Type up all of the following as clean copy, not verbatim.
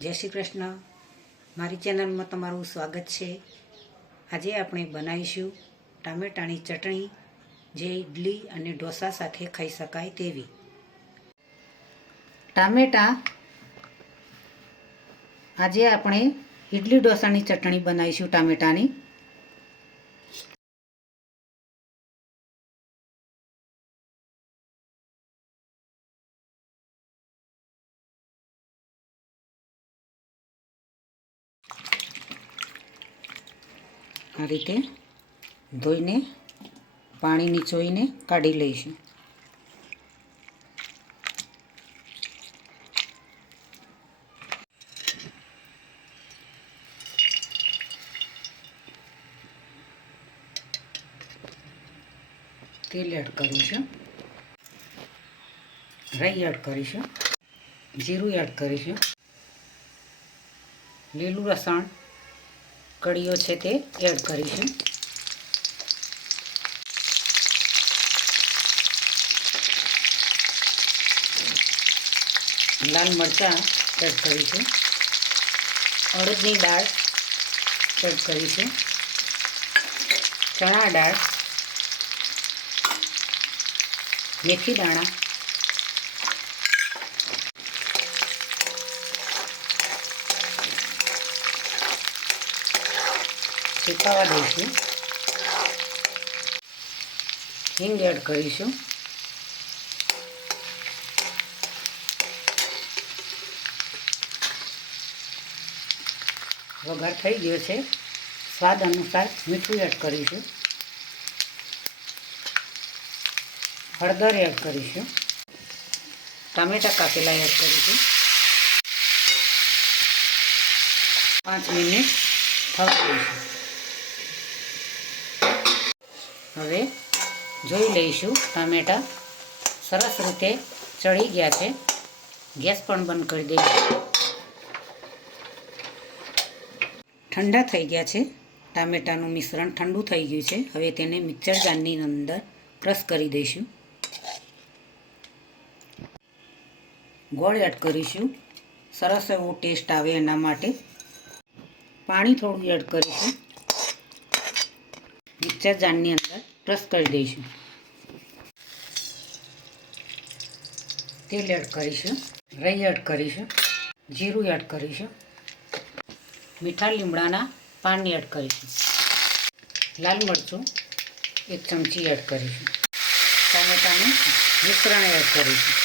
જય શ્રી કૃષ્ણ. મારી ચેનલમાં તમારું સ્વાગત છે. આજે આપણે બનાવીશું ટામેટાની ચટણી, જે ઇડલી અને ઢોસા સાથે ખાઈ શકાય તેવી. ટામેટા આજે આપણે ઇડલી ઢોસાની ચટણી બનાવીશું ટામેટાની. આ રીતે ધોઈને પાણી નીચોઈને કાઢી લઈશું. તેલ એડ કરીશું, રાઈ એડ કરીશું, જીરું એડ કરીશું, લીલું લસણ કળીઓ છે તે એડ કરીશું, લાલ મરચાં એડ કરીશું, અડદની દાળ એડ કરીશું, ચણા દાળ, મેથી દાણા, શેકાવા દઈશું, હિંગ એડ કરીશું, વઘાર થઈ ગયો છે. સ્વાદ અનુસાર મીઠું એડ કરીશું, હળદર એડ કરીશું, ટામેટા કાપેલા એડ કરીશું. 5 મિનિટ થવા દઈશું. હવે જોઈ લઈશું ટામેટા સરસ રીતે ચડી ગયા છે. ગેસ પણ બંધ કરી દઈશું. ઠંડા થઈ ગયા છે. ટામેટાનું મિશ્રણ ઠંડુ થઈ ગયું છે. હવે તેને મિક્સર જારની અંદર ક્રશ કરી દઈશું. ગોળ એડ કરીશું, સરસ એવો ટેસ્ટ આવે એના માટે. પાણી થોડું એડ કરીશું, મિક્સર જારની અંદર ક્રશ કરી દઈશું. તેલ એડ કરીશું, રાઈ એડ કરીશું, જીરું એડ કરીશું, મીઠા લીમડાના પાન એડ કરીશું, લાલ મરચું 1 ચમચી એડ કરીશું, ટામેટાનું મિશ્રણ એડ કરીશું,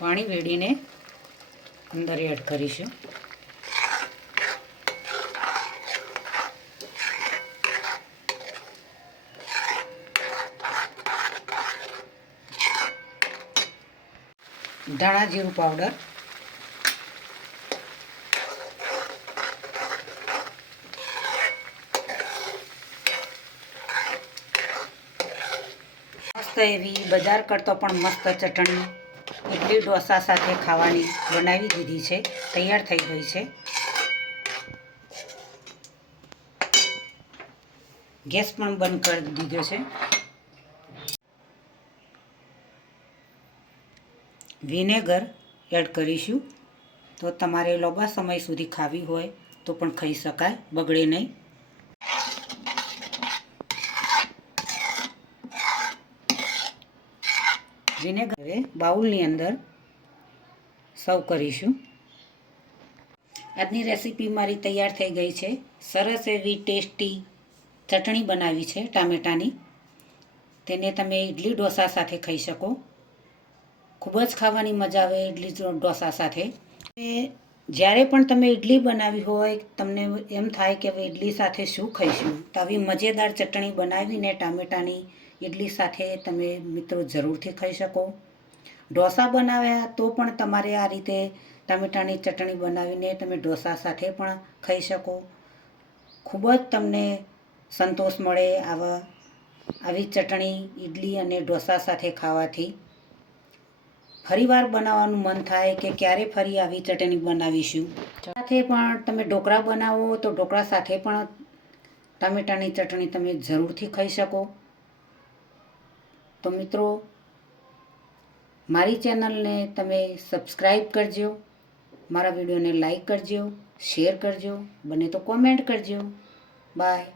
પાણી વેડીને અંદર એડ કરીશું, ધાણા જીરું પાવડર, મસ્ત એવી બજાર કરતો પણ મસ્ત ચટણી ઇડલી ઢોસા સાથે ખાવાની બનાવી દીધી છે. તૈયાર થઈ ગઈ છે. ગેસ પણ બંધ કરી દીધો છે. વિનેગર એડ કરીશું, તો તમારે લાંબા સમય સુધી ખાવી હોય તો પણ ખાઈ શકાય, બગડે નહીં. વિનેગર બાઉલની અંદર સર્વ કરીશું. આજની રેસીપી મારી તૈયાર થઈ ગઈ છે. સરસ એવી ટેસ્ટી ચટણી બનાવી છે ટામેટાની. તેને તમે ઇડલી ઢોસા સાથે ખાઈ શકો. ખૂબ જ ખાવાની મજા આવે ઇડલી ઢોસા સાથે. જ્યારે પણ તમે ઇડલી બનાવી હોય, તમને એમ થાય કે હવે ઇડલી સાથે શું ખાઈશું, તો આવી મજેદાર ચટણી બનાવીને ટામેટાની ઇડલી સાથે તમે મિત્રો જરૂરથી ખાઈ શકો. ઢોસા બનાવ્યા તો પણ તમારે આ રીતે ટામેટાની ચટણી બનાવીને તમે ઢોસા સાથે પણ ખાઈ શકો. ખૂબ જ તમને સંતોષ મળે આવી ચટણી ઇડલી અને ઢોસા સાથે ખાવાથી. ફરીવાર બનાવવાનું મન થાય કે ક્યારે ફરી આવી ચટણી બનાવીશું. સાથે પણ તમે ઢોકળા બનાવો તો ઢોકળા સાથે પણ ટામેટાની ચટણી તમે જરૂરથી ખાઈ શકો. તો મિત્રો, મારી ચેનલને તમે સબસ્ક્રાઈબ કરજો, મારા વિડીયોને લાઈક કરજો, શેર કરજો, બને તો કોમેન્ટ કરજો. બાય.